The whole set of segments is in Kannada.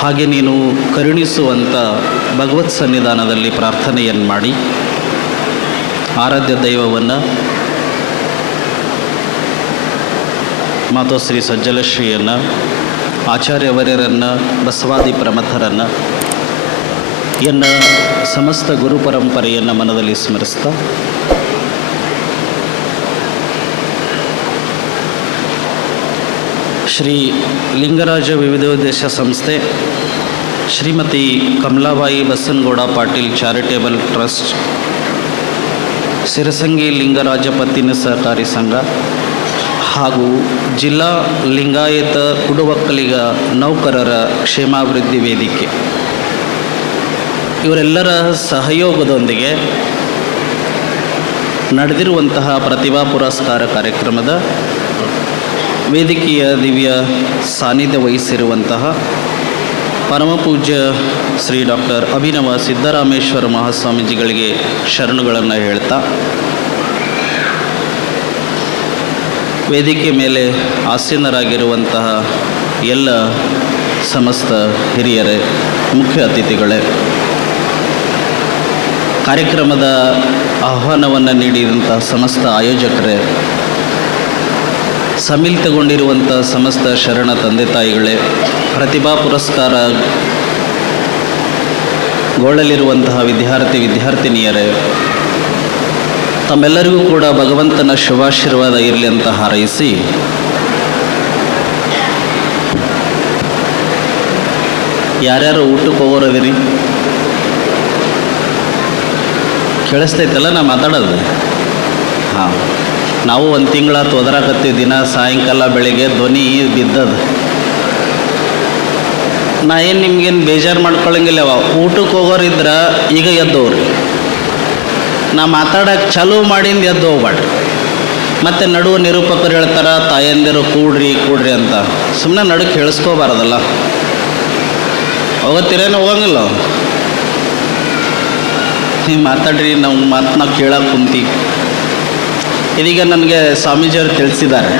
ಹಾಗೆ ನೀನು ಕರುಣಿಸುವಂಥ ಭಗವತ್ ಸನ್ನಿಧಾನದಲ್ಲಿ ಪ್ರಾರ್ಥನೆಯನ್ನು ಮಾಡಿ. ಆರಾಧ್ಯ ದೈವವನ್ನು ಮಾತೋಶ್ರೀ ಸಜ್ಜಲಶ್ರೀಯನ್ನು ಆಚಾರ್ಯವರ್ಯರನ್ನು ಬಸವಾದಿ ಪ್ರಮಥರನ್ನು, ಎನ್ನ ಸಮಸ್ತ ಗುರು ಪರಂಪರೆಯನ್ನು ಮನದಲ್ಲಿ ಸ್ಮರಿಸ್ತಾ ಶ್ರೀ ಲಿಂಗರಾಜ ವಿವಿಧೋದ್ದೇಶ ಸಂಸ್ಥೆ, ಶ್ರೀಮತಿ ಕಮಲಾಬಾಯಿ ಬಸನಗೌಡ ಪಾಟೀಲ್ ಚಾರಿಟೇಬಲ್ ಟ್ರಸ್ಟ್, ಸಿರಸಂಗಿ ಲಿಂಗರಾಜ ಪತ್ತಿನ ಸಹಕಾರಿ ಸಂಘ ಹಾಗೂ ಜಿಲ್ಲಾ ಲಿಂಗಾಯತ ಕುಡುವಕ್ಕಲಿಗ ನೌಕರರ ಕ್ಷೇಮಾಭಿವೃದ್ಧಿ ವೇದಿಕೆ. ಇವರೆಲ್ಲರ ಸಹಯೋಗದೊಂದಿಗೆ ನಡೆದಿರುವಂತಹ ಪ್ರತಿಭಾ ಪುರಸ್ಕಾರ ಕಾರ್ಯಕ್ರಮದ ವೇದಿಕೆಯ ದಿವ್ಯ ಸಾನ್ನಿಧ್ಯ ವಹಿಸಿರುವಂತಹ ಪರಮಪೂಜ್ಯ ಶ್ರೀ ಡಾಕ್ಟರ್ ಅಭಿನವ ಸಿದ್ದರಾಮೇಶ್ವರ ಮಹಾಸ್ವಾಮೀಜಿಗಳಿಗೆ ಶರಣುಗಳನ್ನು ಹೇಳ್ತಾ, ವೇದಿಕೆ ಮೇಲೆ ಆಸೀನರಾಗಿರುವಂತಹ ಎಲ್ಲ ಸಮಸ್ತ ಹಿರಿಯರೇ, ಮುಖ್ಯ ಅತಿಥಿಗಳೇ, ಕಾರ್ಯಕ್ರಮದ ಆಹ್ವಾನವನ್ನು ನೀಡಿದಂತಹ ಸಮಸ್ತ ಆಯೋಜಕರೇ ಸಮ್ಮಿಲಿತಗೊಂಡಿರುವಂಥ ಸಮಸ್ತ ಶರಣ ತಂದೆ ತಾಯಿಗಳೇ, ಪ್ರತಿಭಾ ಪುರಸ್ಕಾರ ಗೋಳಲಿರುವಂತಹ ವಿದ್ಯಾರ್ಥಿ ವಿದ್ಯಾರ್ಥಿನಿಯರೇ, ತಮ್ಮೆಲ್ಲರಿಗೂ ಕೂಡ ಭಗವಂತನ ಶುಭಾಶೀರ್ವಾದ ಇರಲಿ ಅಂತ ಹಾರೈಸಿ, ಯಾರ್ಯಾರು ಊಟಕ್ಕೆ ಹೋಗೋರದಿರಿ ಕೇಳಿಸ್ತೈತಲ್ಲ ನಾ ಮಾತಾಡೋದು? ಹಾಂ. ನಾವು ಒಂದು ತಿಂಗಳ ತೊದರಾಕತ್ತೀವಿ ದಿನ ಸಾಯಂಕಾಲ ಬೆಳಿಗ್ಗೆ ಧ್ವನಿ ಬಿದ್ದದ. ನಾ ಏನು ನಿಮ್ಗೇನು ಬೇಜಾರು ಮಾಡ್ಕೊಳ್ಳಂಗಿಲ್ಲವ ಊಟಕ್ಕೆ ಹೋಗೋರಿದ್ರೆ ಈಗ ಎದ್ದವ್ರಿ ನಾ ಮಾತಾಡಕ್ಕೆ ಚಾಲೂ ಮಾಡಿಂದ ಎದ್ದು ಹೋಗ್ಬೇಡ್ರಿ ಮತ್ತು ನಡುವ ನಿರೂಪಕರು ಹೇಳ್ತಾರೆ, ತಾಯಂದಿರು ಕೂಡ್ರಿ ಕೂಡ್ರಿ ಅಂತ. ಸುಮ್ಮನೆ ನಡುಕ್ಕೆ ಹೇಳಿಸ್ಕೋಬಾರ್ದಲ್ಲ. ಹೋಗತ್ತೀರೇನು ಹೋಗಂಗಿಲ್ಲ ನೀವು ಮಾತಾಡ್ರಿ ನಾವು ಮಾತನ್ನ ಕೇಳಕ್ಕೆ ಕುಂತೀವಿ ಇದೀಗ ನನಗೆ ಸ್ವಾಮೀಜಿಯವರು ತಿಳಿಸಿದ್ದಾರೆ.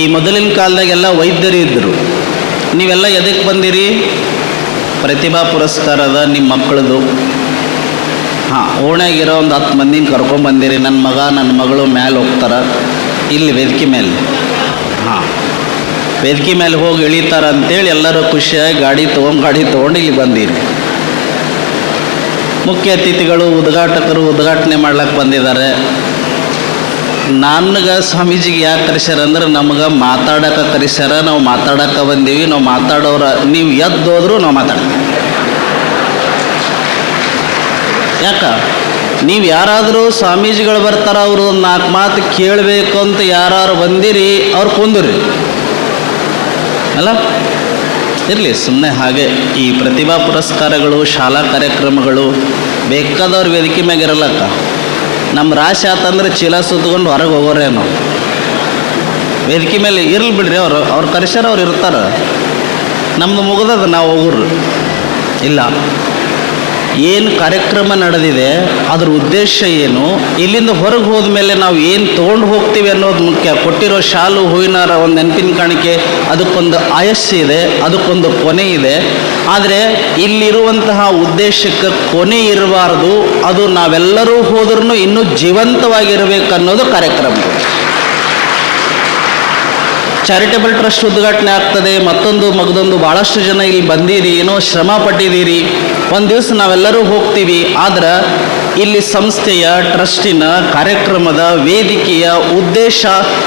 ಈ ಮೊದಲಿನ ಕಾಲದಾಗೆಲ್ಲ ವೈದ್ಯರು ಇದ್ದರು ನೀವೆಲ್ಲ ಎದಕ್ಕೆ ಬಂದಿರಿ? ಪ್ರತಿಭಾ ಪುರಸ್ಕಾರದ ನಿಮ್ಮ ಮಕ್ಕಳದು. ಹಾಂ, ಓಣ್ಯಾಗಿರೋ ಒಂದು ಹತ್ತು ಮಂದಿನ ಕರ್ಕೊಂಬಂದಿರಿ ನನ್ನ ಮಗ ನನ್ನ ಮಗಳು ಮೇಲೆ ಹೋಗ್ತಾರೆ. ಇಲ್ಲಿ ವೇದಿಕೆ ಮೇಲೆ. ಹಾಂ, ವೇದಿಕೆ ಮೇಲೆ ಹೋಗಿ ಇಳಿತಾರ ಅಂತೇಳಿ ಎಲ್ಲರೂ ಖುಷಿಯಾಗಿ ಗಾಡಿ ತೊಗೊಂಡು ಗಾಡಿ ತೊಗೊಂಡು ಇಲ್ಲಿ ಬಂದಿರಿ. ಮುಖ್ಯ ಅತಿಥಿಗಳು, ಉದ್ಘಾಟಕರು ಉದ್ಘಾಟನೆ ಮಾಡ್ಲಿಕ್ಕೆ ಬಂದಿದ್ದಾರೆ. ನನಗೆ ಸ್ವಾಮೀಜಿಗೆ ಯಾಕೆ ಕರೆಸ್ಯಾರ ಅಂದ್ರೆ ನಮ್ಗೆ ಮಾತಾಡಕ ಕರೆಸ್ಯಾರ ನಾವು ಮಾತಾಡಕ ಬಂದೀವಿ, ನಾವು ಮಾತಾಡೋರ, ನೀವು ಎದ್ದೋದ್ರು ನಾವು ಮಾತಾಡ್ತೀವಿ. ಯಾಕ? ನೀವು ಯಾರಾದರೂ ಸ್ವಾಮೀಜಿಗಳು ಬರ್ತಾರ, ಅವರು ನಾಲ್ಕು ಮಾತು ಕೇಳಬೇಕು ಅಂತ ಯಾರು ಬಂದಿರಿ, ಅವ್ರು ಕುಂದ್ರಿ. ಅಲ್ಲ? ಇರಲಿ ಸುಮ್ಮನೆ ಹಾಗೆ. ಈ ಪ್ರತಿಭಾ ಪುರಸ್ಕಾರಗಳು, ಶಾಲಾ ಕಾರ್ಯಕ್ರಮಗಳು ಬೇಕಾದವ್ರ ವೇದಿಕೆ ಮ್ಯಾಗ ಇರಲ್ಲಕ್ಕ. ನಮ್ಮ ರಾಶಿ ಆತಂದ್ರೆ ಚೀಲ ಸುತ್ಕೊಂಡು ಹೊರಗೆ ಹೋಗೋರೇನು ವೇದಿಕೆ ಮೇಲೆ ಇರ್ಲಿ ಬಿಡ್ರಿ ಅವರು, ಅವ್ರು ಕರೆಸ್ಯಾರ ಅವ್ರು ಇರ್ತಾರೆ. ನಮ್ಮದು ಮುಗಿದದ, ನಾವು ಹೋಗೋರು ಇಲ್ಲ. ಏನು ಕಾರ್ಯಕ್ರಮ ನಡೆದಿದೆ, ಅದರ ಉದ್ದೇಶ ಏನು? ಇಲ್ಲಿಂದ ಹೊರಗೆ ಹೋದ ಮೇಲೆ ನಾವು ಏನು ತೊಗೊಂಡು ಹೋಗ್ತೀವಿ ಅನ್ನೋದು ಮುಖ್ಯ. ಕೊಟ್ಟಿರೋ ಶಾಲು ಹೂವಿನಾರ ಒಂದು ನೆನಪಿನ ಕಾಣಿಕೆ, ಅದಕ್ಕೊಂದು ಆಯಸ್ಸು ಇದೆ, ಅದಕ್ಕೊಂದು ಕೊನೆ ಇದೆ. ಆದರೆ ಇಲ್ಲಿರುವಂತಹ ಉದ್ದೇಶಕ್ಕೆ ಕೊನೆ ಇರಬಾರ್ದು, ಅದು ನಾವೆಲ್ಲರೂ ಹೋದ್ರೂ ಇನ್ನೂ ಜೀವಂತವಾಗಿರಬೇಕನ್ನೋದು ಕಾರ್ಯಕ್ರಮ. ಚಾರಿಟೇಬಲ್ ಟ್ರಸ್ಟ್ ಉದ್ಘಾಟನೆ ಆಗ್ತದೆ. ಮತ್ತೊಂದು ಮಗದೊಂದು ಭಾಳಷ್ಟು ಜನ ಇಲ್ಲಿ ಬಂದಿರಿ. ಏನೋ ಶ್ರಮ ಪಟ್ಟಿದ್ದೀರಿ. ಒಂದು ದಿವಸ ನಾವೆಲ್ಲರೂ ಹೋಗ್ತೀವಿ. ಆದ್ರೆ ಇಲ್ಲಿ ಸಂಸ್ಥೆಯ ಟ್ರಸ್ಟಿನ ಕಾರ್ಯಕ್ರಮದ ವೇದಿಕೆಯ ಉದ್ದೇಶ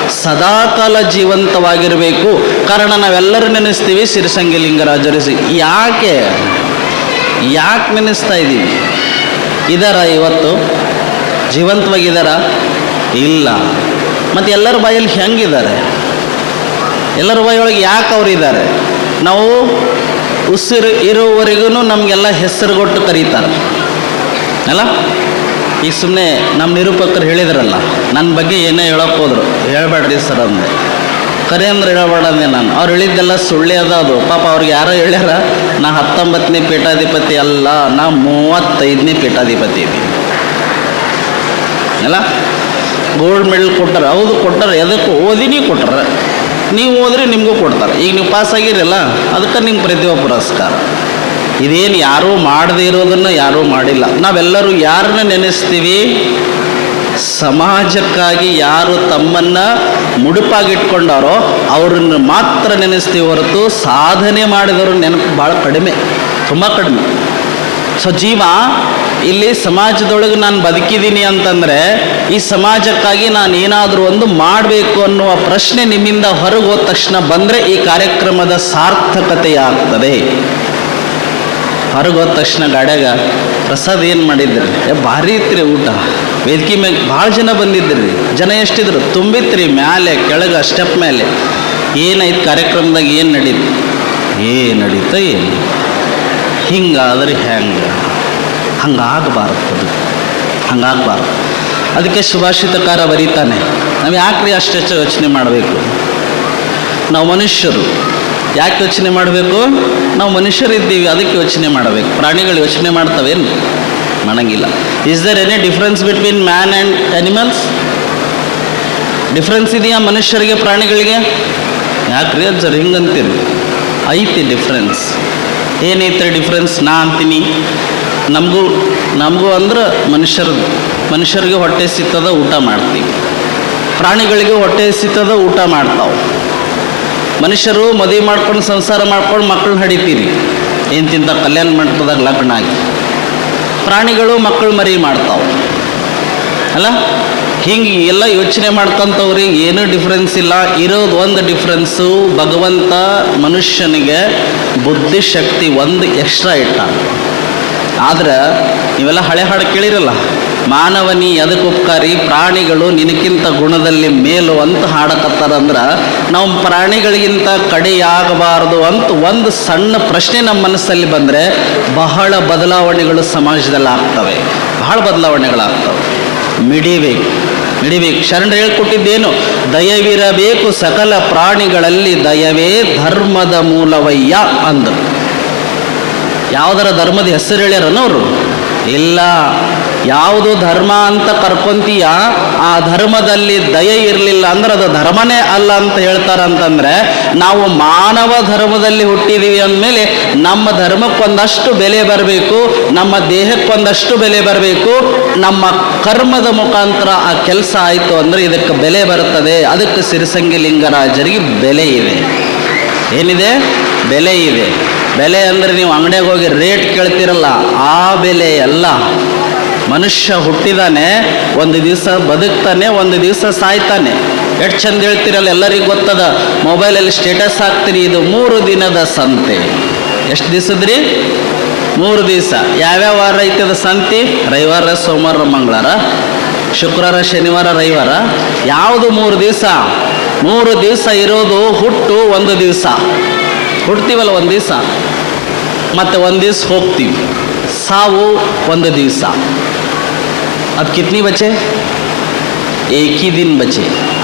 ಸದಾಕಾಲ ಜೀವಂತವಾಗಿರಬೇಕು. ಕಾರಣ ನಾವೆಲ್ಲರೂ ನೆನೆಸ್ತೀವಿ ಸಿರಿಸಂಗಿ ಲಿಂಗರಾಜರು ಯಾಕೆ? ಯಾಕೆ ನೆನೆಸ್ತಾ ಇದ್ದೀವಿ? ಇದಾರ ಇವತ್ತು ಜೀವಂತವಾಗಿದ್ದಾರ? ಇಲ್ಲ. ಮತ್ತು ಎಲ್ಲರ ಬಾಯಲ್ಲಿ ಹೆಂಗಿದ್ದಾರೆ? ಎಲ್ಲರ ಬಾಯಿಯೊಳಗೆ ಯಾಕೆ ಅವ್ರು ಇದ್ದಾರೆ? ನಾವು ಉಸಿರು ಇರುವವರೆಗೂ ನಮಗೆಲ್ಲ ಹೆಸರುಗೊಟ್ಟು ಕರೀತಾರೆ. ಅಲ್ಲ? ಈಗ ಸುಮ್ಮನೆ ನಮ್ಮ ನಿರೂಪಕರು ಹೇಳಿದ್ರಲ್ಲ, ನನ್ನ ಬಗ್ಗೆ ಏನೇ ಹೇಳೋಕೆ ಹೋದ್ರು, ಹೇಳಬೇಡ್ರಿ ಸರ್ ಅಂದೆ. ಕರೆ ಅಂದ್ರೆ ಹೇಳಬೇಡಂದೆ ನಾನು. ಅವ್ರು ಹೇಳಿದ್ದೆಲ್ಲ ಸುಳ್ಳೆ ಅದ ಅದು. ಪಾಪ ಅವ್ರಿಗೆ ಯಾರೋ ಹೇಳ್ಯಾರ, ನಾ ಹತ್ತೊಂಬತ್ತನೇ ಪೀಠಾಧಿಪತಿ ಅಲ್ಲ, ನಾ ಮೂವತ್ತೈದನೇ ಪೀಠಾಧಿಪತಿ ಇದ್ದೀನಿ. ಅಲ್ಲ? ಗೋಲ್ಡ್ ಮೆಡಲ್ ಕೊಟ್ಟರು. ಹೌದು ಕೊಟ್ಟರು. ಎದಕ್ಕೂ ಓದಿನಿ ಕೊಟ್ಟಾರ. ನೀವು ಹೋದರೆ ನಿಮಗೂ ಕೊಡ್ತಾರೆ. ಈಗ ನೀವು ಪಾಸ್ ಆಗಿರಲ್ಲ, ಅದಕ್ಕೆ ನಿಮ್ಮ ಪ್ರತಿಭಾ ಪುರಸ್ಕಾರ. ಇದೇನು ಯಾರೂ ಮಾಡದೇ ಇರೋದನ್ನು ಯಾರೂ ಮಾಡಿಲ್ಲ. ನಾವೆಲ್ಲರೂ ಯಾರನ್ನ ನೆನೆಸ್ತೀವಿ? ಸಮಾಜಕ್ಕಾಗಿ ಯಾರು ತಮ್ಮನ್ನು ಮುಡುಪಾಗಿಟ್ಕೊಂಡಾರೋ ಅವ್ರನ್ನ ಮಾತ್ರ ನೆನೆಸ್ತೀವಿ ಹೊರತು ಸಾಧನೆ ಮಾಡಿದವರು ನೆನಪು ಭಾಳ ಕಡಿಮೆ, ತುಂಬ ಕಡಿಮೆ. ಸೊ ಜೀವ ಇಲ್ಲಿ ಸಮಾಜದೊಳಗೆ ನಾನು ಬದುಕಿದ್ದೀನಿ ಅಂತಂದರೆ ಈ ಸಮಾಜಕ್ಕಾಗಿ ನಾನು ಏನಾದರೂ ಒಂದು ಮಾಡಬೇಕು ಅನ್ನುವ ಪ್ರಶ್ನೆ ನಿಮ್ಮಿಂದ ಹೊರಗೆ ಹೋದ ತಕ್ಷಣ ಬಂದರೆ ಈ ಕಾರ್ಯಕ್ರಮದ ಸಾರ್ಥಕತೆಯಾಗ್ತದೆ. ಹೊರಗೆ ಹೋದ ತಕ್ಷಣ ಗಾಡ್ಯಾಗ ಪ್ರಸಾದ್ ಏನು ಮಾಡಿದ್ರಿ? ಭಾರಿ ಇತ್ರಿ ಊಟ. ವೇದಿಕೆ ಮ್ಯಾಗ ಭಾಳ ಜನ ಬಂದಿದ್ರಿ. ಜನ ಎಷ್ಟಿದ್ರು? ತುಂಬಿತ್ರಿ ಮ್ಯಾಲೆ, ಕೆಳಗೆ, ಸ್ಟೆಪ್ ಮೇಲೆ ಏನಾಯ್ತು ಕಾರ್ಯಕ್ರಮದಾಗ ಏನು ನಡೀತು? ಏನು ನಡೀತ ಏನು ಹಿಂಗಾದ್ರೆ ಹೆಂಗೆ ಹಂಗಾಗಬಾರ್ದು ಹಂಗಾಗಬಾರ್ದು. ಅದಕ್ಕೆ ಸುಭಾಷಿತಕಾರ ಬರೀತಾನೆ, ನಾವು ಯಾಕ್ರಿ ಅಷ್ಟೆಚ್ಚು ಯೋಚನೆ ಮಾಡಬೇಕು? ನಾವು ಮನುಷ್ಯರು, ಯಾಕೆ ಯೋಚನೆ ಮಾಡಬೇಕು? ನಾವು ಮನುಷ್ಯರಿದ್ದೀವಿ, ಅದಕ್ಕೆ ಯೋಚನೆ ಮಾಡಬೇಕು. ಪ್ರಾಣಿಗಳು ಯೋಚನೆ ಮಾಡ್ತವೇನು? ಮಾಡಂಗಿಲ್ಲ. Is there any difference between man and animals difference ಇದೆಯಾ ಮನುಷ್ಯರಿಗೆ, ಪ್ರಾಣಿಗಳಿಗೆ? ಯಾಕ್ರಿ ಅದು ಸರ್ ಹಿಂಗಂತೀರಿ? ಐತಿ ಡಿಫ್ರೆನ್ಸ್ ಏನೈತ್ರಿ ಡಿಫ್ರೆನ್ಸ್ ನಾ ಅಂತೀನಿ. ನಮಗೂ ನಮಗೂ ಅಂದ್ರೆ ಮನುಷ್ಯರ, ಮನುಷ್ಯರಿಗೆ ಹೊಟ್ಟೆ ಸಿತ್ತದ ಊಟ ಮಾಡ್ತೀವಿ. ಪ್ರಾಣಿಗಳಿಗೆ ಹೊಟ್ಟೆ ಸಿತ್ತದ ಊಟ ಮಾಡ್ತಾವೆ. ಮನುಷ್ಯರು ಮದುವೆ ಮಾಡ್ಕೊಂಡು, ಸಂಸಾರ ಮಾಡ್ಕೊಂಡು ಮಕ್ಕಳನ್ನ ಹಡಿತೀರಿ. ಏನು ಕಲ್ಯಾಣ ಮಂಟಪದಾಗ ಲಗ್ನ ಆಗಿ. ಪ್ರಾಣಿಗಳು ಮಕ್ಕಳು ಮರಿ ಮಾಡ್ತಾವೆ. ಅಲ್ಲ? ಹಿಂಗೆ ಎಲ್ಲ ಯೋಚನೆ ಮಾಡ್ಕೊಂತವ್ರಿಗೆ ಏನೂ ಡಿಫ್ರೆನ್ಸ್ ಇಲ್ಲ. ಇರೋದು ಒಂದು ಡಿಫ್ರೆನ್ಸು ಭಗವಂತ ಮನುಷ್ಯನಿಗೆ ಬುದ್ಧಿಶಕ್ತಿ ಒಂದು ಎಕ್ಸ್ಟ್ರಾ ಇಟ್ಟ. ಆದ್ರೆ, ನೀವೆಲ್ಲ ಹಳೆ ಹಾಡು ಕೇಳಿರಲ್ಲ ಮಾನವನಿ ಅದಕ್ಕೆ ಉಪಕಾರಿ, ಪ್ರಾಣಿಗಳು ನಿನಕ್ಕಿಂತ ಗುಣದಲ್ಲಿ ಮೇಲು ಅಂತ ಹಾಡಕತ್ತಾರಂದ್ರೆ ನಾವು ಪ್ರಾಣಿಗಳಿಗಿಂತ ಕಡೆಯಾಗಬಾರದು ಅಂತ ಒಂದು ಸಣ್ಣ ಪ್ರಶ್ನೆ ನಮ್ಮ ಮನಸ್ಸಲ್ಲಿ ಬಂದರೆ, ಬಹಳ ಬದಲಾವಣೆಗಳು ಸಮಾಜದಲ್ಲಿ ಆಗ್ತವೆ ಬಹಳ ಬದಲಾವಣೆಗಳಾಗ್ತವೆ. ಮಿಡಿಬೇಕು. ಮಿಡಿಬೇಕು ಶರಣರು ಹೇಳ್ಕೊಟ್ಟಿದ್ದೇನು? ದಯವಿರಬೇಕು ಸಕಲ ಪ್ರಾಣಿಗಳಲ್ಲಿ ದಯವೇ ಧರ್ಮದ ಮೂಲವಯ್ಯ ಅಂದರು. ಯಾವುದರ ಧರ್ಮದ ಹೆಸರು ಹೇಳ್ಯಾರನ ಅವರು ಇಲ್ಲ. ಯಾವುದು ಧರ್ಮ ಅಂತ ಕರ್ಕೊಂತೀಯ, ಆ ಧರ್ಮದಲ್ಲಿ ದಯೆ ಇರಲಿಲ್ಲ ಅಂದ್ರೆ ಅದು ಧರ್ಮನೇ ಅಲ್ಲ ಅಂತ ಹೇಳ್ತಾರಂತಂದ್ರೆ, ನಾವು ಮಾನವ ಧರ್ಮದಲ್ಲಿ ಹುಟ್ಟಿದೀವಿ ಅಂದಮೇಲೆ ನಮ್ಮ ಧರ್ಮಕ್ಕೊಂದಷ್ಟು ಬೆಲೆ ಬರಬೇಕು, ನಮ್ಮ ದೇಹಕ್ಕೊಂದಷ್ಟು ಬೆಲೆ ಬರಬೇಕು, ನಮ್ಮ ಕರ್ಮದ ಮುಖಾಂತರ ಆ ಕೆಲಸ ಆಯಿತು ಅಂದರೆ ಇದಕ್ಕೆ ಬೆಲೆ ಬರುತ್ತದೆ. ಅದಕ್ಕೆ ಸಿರಿಸಂಗಿ ಲಿಂಗರಾಜರಿಗೆ ಬೆಲೆ ಇದೆ. ಏನಿದೆ? ಬೆಲೆ ಇದೆ. ಬೆಲೆ ಅಂದರೆ ನೀವು ಅಂಗಡಿಗೆ ಹೋಗಿ ರೇಟ್ ಕೇಳ್ತಿರಲ್ಲ, ಆ ಬೆಲೆ ಅಲ್ಲ ಮನುಷ್ಯ ಹುಟ್ಟಿದಾನೆ, ಒಂದು ದಿವಸ ಬದುಕ್ತಾನೆ, ಒಂದು ದಿವಸ ಸಾಯ್ತಾನೆ. ಎಷ್ಟು ಚಂದ ಹೇಳ್ತಿರಲ್ಲ, ಎಲ್ಲರಿಗೂ ಗೊತ್ತದ? ಮೊಬೈಲಲ್ಲಿ ಸ್ಟೇಟಸ್ ಹಾಕ್ತೀರಿ ಇದು ಮೂರು ದಿನದ ಸಂತೆ. ಎಷ್ಟು ದಿವಸದ್ರಿ? ಮೂರು ದಿವಸ. ಯಾವ್ಯಾವ ವಾರ ಐತದ ಸಂತಿ? ರವಿವಾರ, ಸೋಮವಾರ, ಮಂಗಳವಾರ. ಶುಕ್ರವಾರ, ಶನಿವಾರ, ರವಿವಾರ. ಯಾವುದು ಮೂರು ದಿವಸ? ಮೂರು ದಿವಸ ಇರೋದು ಹುಟ್ಟು ಒಂದು ದಿವಸ. ಹುಡ್ತೀವಲ್ಲ ಒಂದು ದಿವಸ? ಮತ್ತು ಒಂದು ದಿವಸ ಹೋಗ್ತೀವಿ. ಸಾವು ಒಂದು ದಿವಸ. ಅದು ಕಿತ್ನಿ ಬಚೆ ಏಕಿ ದಿನ ಬಚೆ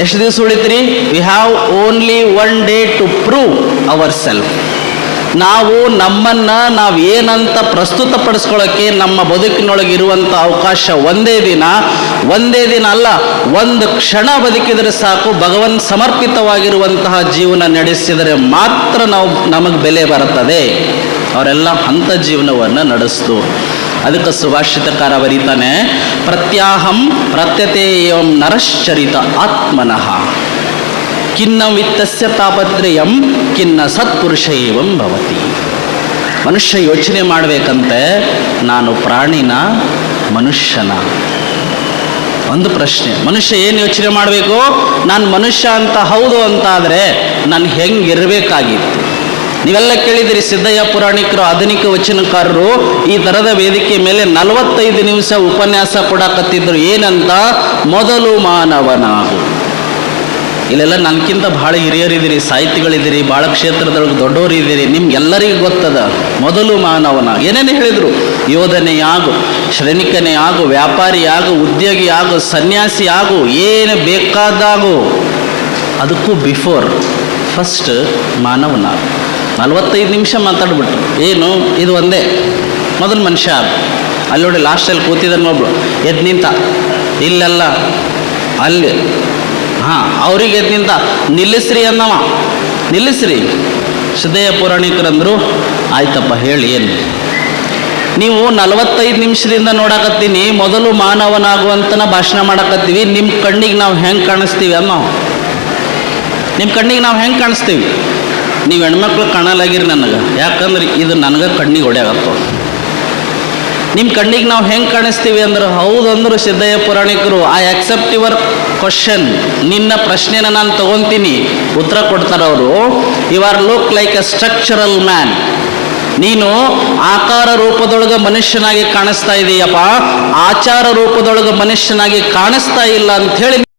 ಎಷ್ಟು ದಿವಸ ಉಳಿತ್ರಿ? We have only one day to prove our self ನಾವು ನಮ್ಮನ್ನು ನಾವು ಏನಂತ ಪ್ರಸ್ತುತಪಡಿಸ್ಕೊಳ್ಳೋಕ್ಕೆ ನಮ್ಮ ಬದುಕಿನೊಳಗೆ ಇರುವಂಥ ಅವಕಾಶ ಒಂದೇ ದಿನ ಒಂದೇ ದಿನ ಅಲ್ಲ, ಒಂದು ಕ್ಷಣ ಬದುಕಿದರೆ ಸಾಕು, ಭಗವನ್ ಸಮರ್ಪಿತವಾಗಿರುವಂತಹ ಜೀವನ ನಡೆಸಿದರೆ ಮಾತ್ರ ನಾವು ನಮಗೆ ಬೆಲೆ ಬರುತ್ತದೆ. ಅವರೆಲ್ಲ ಅಂಥ ಜೀವನವನ್ನು ನಡೆಸ್ತು ಅದಕ್ಕೆ ಸುಭಾಷಿತಕಾರ ಬರೀತಾನೆ, ಪ್ರತ್ಯಾಹಂ ಪ್ರತ್ಯತೇಯಂ ನರಶ್ಚರಿತ ಆತ್ಮನಃ. ಖಿನ್ನ ವಿತ್ತಸ್ಯ ತಾಪತ್ರಯಂ, ಕಿನ್ನ ಸತ್ಪುರುಷ ಏವಂ ಭವತಿ. ಮನುಷ್ಯ ಯೋಚನೆ ಮಾಡಬೇಕಂತೆ, ನಾನು ಪ್ರಾಣಿನ, ಮನುಷ್ಯನ? ಒಂದು ಪ್ರಶ್ನೆ. ಮನುಷ್ಯ ಏನು ಯೋಚನೆ ಮಾಡಬೇಕು? ನಾನು ಮನುಷ್ಯ ಅಂತ ಹೌದು ಅಂತಾದರೆ ನಾನು ಹೆಂಗಿರಬೇಕಾಗಿತ್ತು. ನೀವೆಲ್ಲ ಕೇಳಿದಿರಿ ಸಿದ್ದಯ್ಯ ಪುರಾಣಿಕರು, ಆಧುನಿಕ ವಚನಕಾರರು, ಈ ಥರದ ವೇದಿಕೆ ಮೇಲೆ ನಲವತ್ತೈದು ನಿಮಿಷ ಉಪನ್ಯಾಸ ಕೊಡಕತ್ತಿದ್ರು ಏನಂತ? ಮೊದಲು ಮಾನವನಾಗು. ಇಲ್ಲೆಲ್ಲ ನನಗಿಂತ ಭಾಳ ಹಿರಿಯರಿದ್ದೀರಿ, ಸಾಹಿತಿಗಳಿದ್ದೀರಿ, ಭಾಳ ಕ್ಷೇತ್ರದೊಳಗೆ ದೊಡ್ಡವರು ಇದ್ದೀರಿ ನಿಮ್ಗೆಲ್ಲರಿಗೂ ಗೊತ್ತದ. ಮೊದಲು ಮಾನವನ. ಏನೇನು ಹೇಳಿದರು? ಯೋಧನೆ ಆಗು, ಶ್ರಮಿಕನೇ ಆಗು, ವ್ಯಾಪಾರಿ ಆಗು, ಉದ್ಯೋಗಿ ಆಗು, ಸನ್ಯಾಸಿ ಆಗು, ಏನು ಬೇಕಾದಾಗು. ಅದಕ್ಕೂ ಬಿಫೋರ್ ಫಸ್ಟ್ ಮಾನವನ. ನಲ್ವತ್ತೈದು ನಿಮಿಷ ಮಾತಾಡ್ಬಿಟ್ರು. ಏನು? ಇದು ಒಂದೇ. ಮೊದಲು ಮನುಷ್ಯ. ಅಲ್ಲಿ ನೋಡಿ ಲಾಸ್ಟಲ್ಲಿ ಕೂತಿದ್ದಾನೆ ಒಬ್ಳು. ಎದ್ದು ನಿಂತ. ಇಲ್ಲೆಲ್ಲ. ಅಲ್ಲಿ. ಹಾಂ, ಅವರಿಗೆ ನಿಂತ ನಿಲ್ಲಿಸ್ರಿ ಅನ್ನವ. ನಿಲ್ಲಿಸ್ರಿ. ಶ್ರದ್ಧೆಯ ಪುರಾಣಿಕರಂದರು, ಆಯ್ತಪ್ಪ, ಹೇಳಿ, ಏನು? ನೀವು ನಲವತ್ತೈದು ನಿಮಿಷದಿಂದ ನೋಡಕತ್ತೀನಿ, ಮೊದಲು ಮಾನವನಾಗುವಂತನ ಭಾಷಣ ಮಾಡಕತ್ತೀವಿ ನಿಮ್ಮ ಕಣ್ಣಿಗೆ ನಾವು ಹೆಂಗೆ ಕಾಣಿಸ್ತೀವಿ ಅನ್ನೋ. ನಿಮ್ಮ ಕಣ್ಣಿಗೆ ನಾವು ಹೆಂಗೆ ಕಾಣಿಸ್ತೀವಿ? ನೀವು ಹೆಣ್ಮಕ್ಳು ಕಾಣಲಾಗಿರಿ ನನಗೆ. ಯಾಕಂದ್ರೆ ಇದು ನನಗೆ ಕಣ್ಣಿಗೆ ಹೊಡ್ಯಾಗತ್ತವ ನಿಮ್ಮ ಕಣ್ಣಿಗೆ ನಾವು ಹೆಂಗೆ ಕಾಣಿಸ್ತೀವಿ ಅಂದ್ರೆ, ಹೌದು ಅಂದರು ಸಿದ್ದಯ್ಯ ಪುರಾಣಿಕರು ಐ ಅಕ್ಸೆಪ್ಟ್ ಯುವರ್ ಕ್ವಶನ್ ನಿನ್ನ ಪ್ರಶ್ನೆನ ನಾನು ತಗೊಂತೀನಿ. ಉತ್ತರ ಕೊಡ್ತಾರೆ ಅವರು. You are look like a structural man ನೀನು ಆಕಾರ ರೂಪದೊಳಗೆ ಮನುಷ್ಯನಾಗಿ ಕಾಣಿಸ್ತಾ ಇದೀಯಪ್ಪ. ಆಚಾರ ರೂಪದೊಳಗೆ ಮನುಷ್ಯನಾಗಿ ಕಾಣಿಸ್ತಾ ಇಲ್ಲ ಅಂಥೇಳಿ